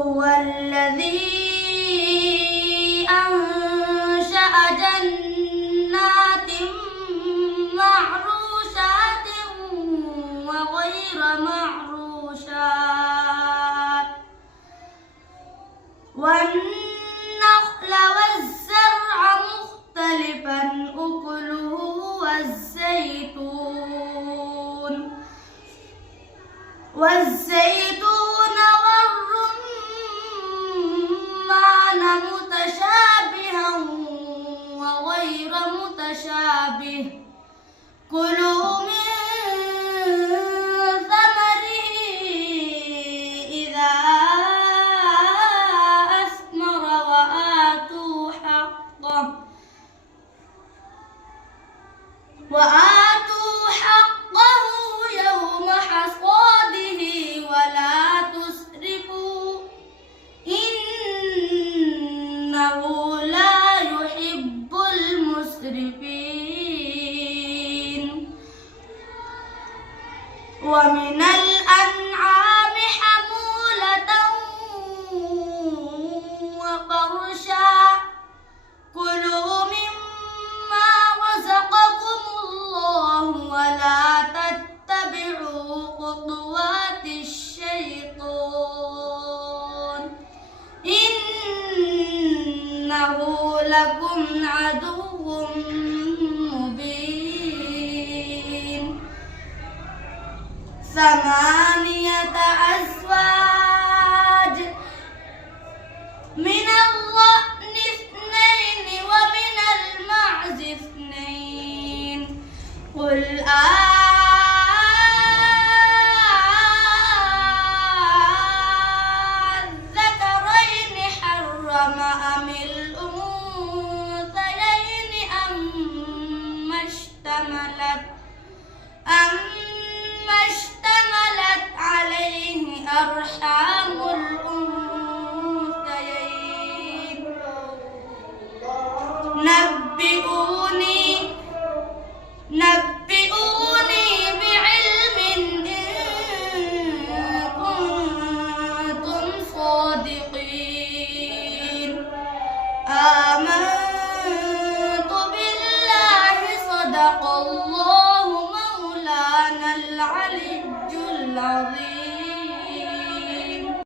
وهو الذي أنشأ جنات معروشات وغير معروشات والنخل والزرع مختلفا أكله والزيتون والرمان متشابها وغير متشابه كلوا من ثمره إذا أثمر وآتوا حقه يوم حصاده ولا تسرفوا إنه لا يحب المسرفين ومن الأنعام حمولة وفرشا كلوا مما رزقكم الله ولا تتبعوا خطوات الشيطان إنه لكم عدو مبين 8